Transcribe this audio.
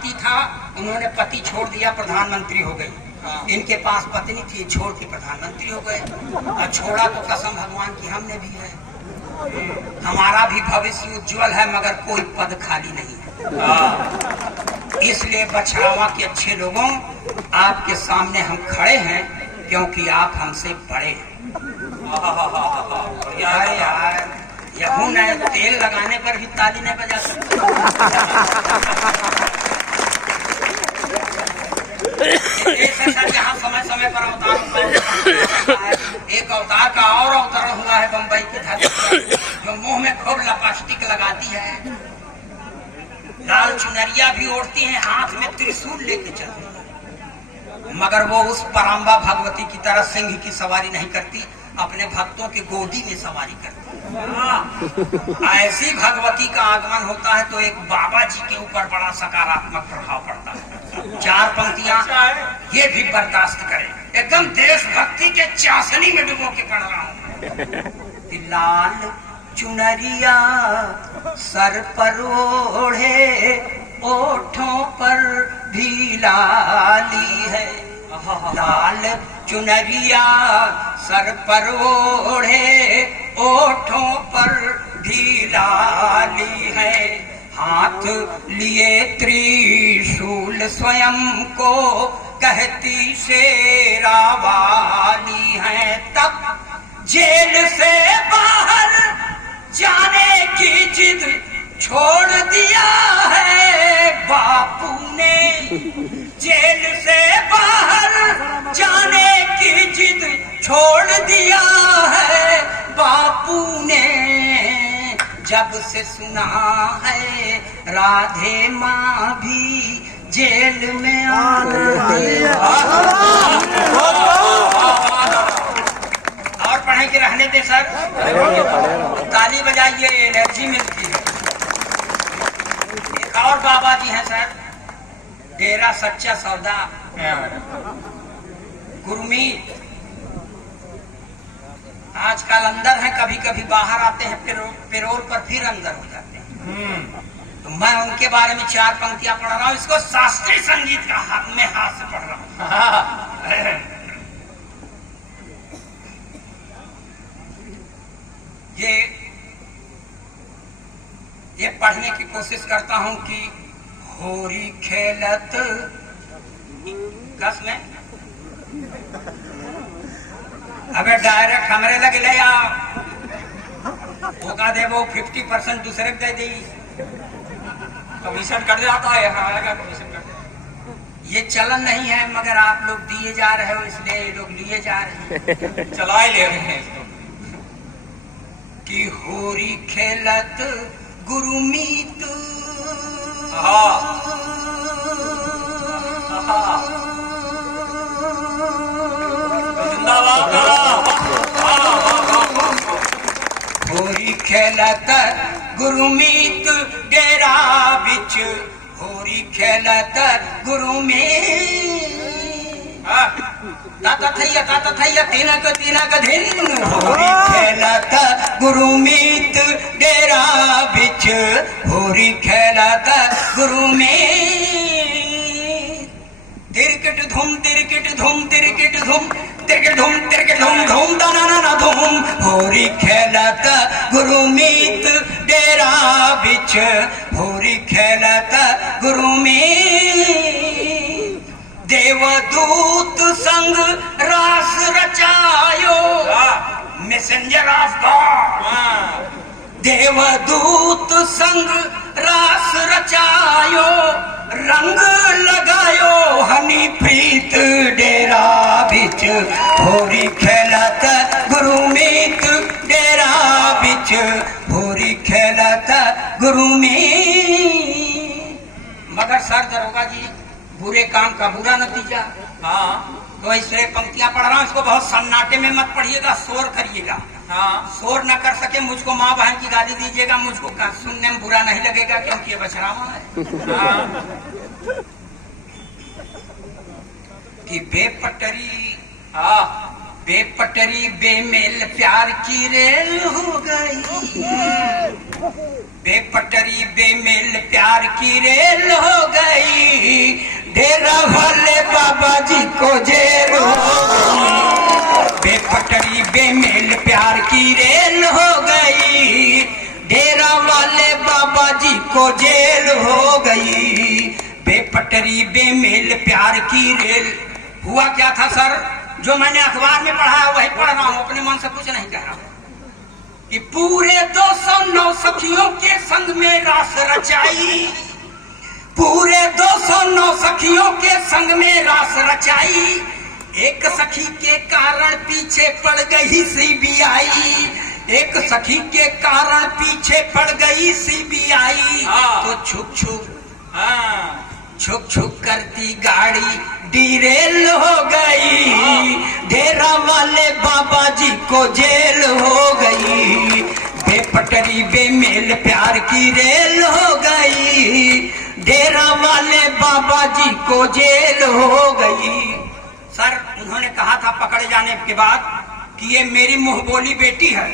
पति था, उन्होंने पति छोड़ दिया, प्रधानमंत्री हो गई। इनके पास पत्नी थी, छोड़ के प्रधानमंत्री हो गए। और छोड़ा तो कसम भगवान की हमने भी है, हमारा भी भविष्य उज्जवल है, मगर कोई पद खाली नहीं है। इसलिए बछरावा के अच्छे लोगों, आपके सामने हम खड़े हैं क्योंकि आप हमसे बड़े हैं। यार यार, यहू न तेल लगाने पर भी ताली नहीं बजा सकते। जहाँ समय समय पर अवतार, एक अवतार का और अवतरण हुआ है बम्बई की धरती पर, जो मुंह में खूब लपस्टिक लगाती है, लाल चुनरिया भी ओढ़ती है, हाथ में त्रिशूल लेके चलती है, मगर वो उस पराम्बा भगवती की तरह सिंह की सवारी नहीं करती, अपने भक्तों की गोदी में सवारी करती है। ऐसी भगवती का आगमन होता है तो एक बाबा जी के ऊपर बड़ा सकारात्मक प्रभाव पड़ता है। चार पंक्तियां ये भी बर्दाश्त करें, एकदम देशभक्ति के चाशनी में डुबो के पढ़ रहा हूँ। लाल चुनरिया सर पर ओढ़े, ओठों पर भी लाली है। लाल चुनरिया सर पर ओढ़े, ओठों पर भी लाली है। हाथ लिए त्रिशूल स्वयं को कहती शेरा वाली है। तब जेल से बाहर जाने की जिद छोड़ दिया है बापू ने। जेल से बाहर जाने की जिद छोड़ दिया है बापू ने। जब से सुना है राधे माँ भी जेल में और पढ़े के रहने दे सर, ताली बजाइए, एनर्जी मिलती है। एक और बाबा जी हैं सर, डेरा सच्चा सौदा, गुरमीत। आजकल अंदर हैं, कभी कभी बाहर आते हैं, फिर पेरोल पर फिर अंदर हो जाते हैं। तो मैं उनके बारे में चार पंक्तियां पढ़ रहा हूँ। इसको शास्त्रीय संगीत का हाथ में हाथ से पढ़ रहा हूँ। ये पढ़ने की कोशिश करता हूँ कि होरी खेलत कस में, अबे डायरेक्ट हमरे लगे ले आओ, वो का दे वो 50% दूसरे दे दी, कमीशन कट जाता है, हमारा कमीशन कट। ये चलन नहीं है, मगर आप लोग दिए जा रहे हो, इसलिए ये लोग लिए जा रहे हैं, चला ही ले रहे हैं इसको। कि होरी खेलत गुरुमीत, होरी खेलत गुरुमीत डेरा बिच, होरी खेलत गुरुमीत। ताता थैया तिनक धिन, होरी खेलत गुरुमीत डेरा बिच, होरी खेलत गुरुमीत। तिरकिट धूम तिरकिट धूम तिरकिट धूम तिरकिट धूम तिरकिट धूम धूम दाना ना धूम, होरी खेलत गुरुमीत डेरा बिच, होरी खेलत गुरुमीत। देवदूत संग रास रचायो, मैसेंजर ऑफ गॉड। देवदूत संग रास रचायो, रंग लगायो हनी प्रीत डेरा बिच, होरी खेलत गुरुमीत डेरा बिच, होरी खेलत गुरुमीत। मगर सर दरोगा जी, बुरे काम का बुरा नतीजा। तो इसलिए पंक्तियां पढ़ रहा हूँ, इसको बहुत सन्नाटे में मत पढ़िएगा, शोर करिएगा। शोर न कर सके मुझको माँ बहन की गाली दीजिएगा, मुझको सुनने में बुरा नहीं लगेगा, क्योंकि ये बछरावा है। कि बेपटरी बेपटरी बेमेल प्यार की रेल हो गई, बेपटरी बेमेल प्यार की रेल हो गई। को जेल हो गई, बेपटरी बेमेल प्यार की रेल। हुआ क्या था सर, जो मैंने अखबार में पढ़ा है वही पढ़ रहा हूं, अपने मन से कुछ नहीं कह रहा हूं। कि पूरे 209 सखियों के संग में रास रचाई, पूरे 209 सखियों के संग में रास रचाई, एक सखी के कारण पीछे पड़ गई सीबीआई, एक सखी के कारण पीछे पड़ गई सीबीआई। तो छुक छुक करती गाड़ी डिरेल हो गई, डेरा वाले बाबा जी को जेल हो गई, बेपटरी बेमेल प्यार की रेल हो गई, डेरा वाले बाबा जी को जेल हो गई। सर उन्होंने कहा था पकड़े जाने के बाद कि ये मेरी मुंह बोली बेटी है,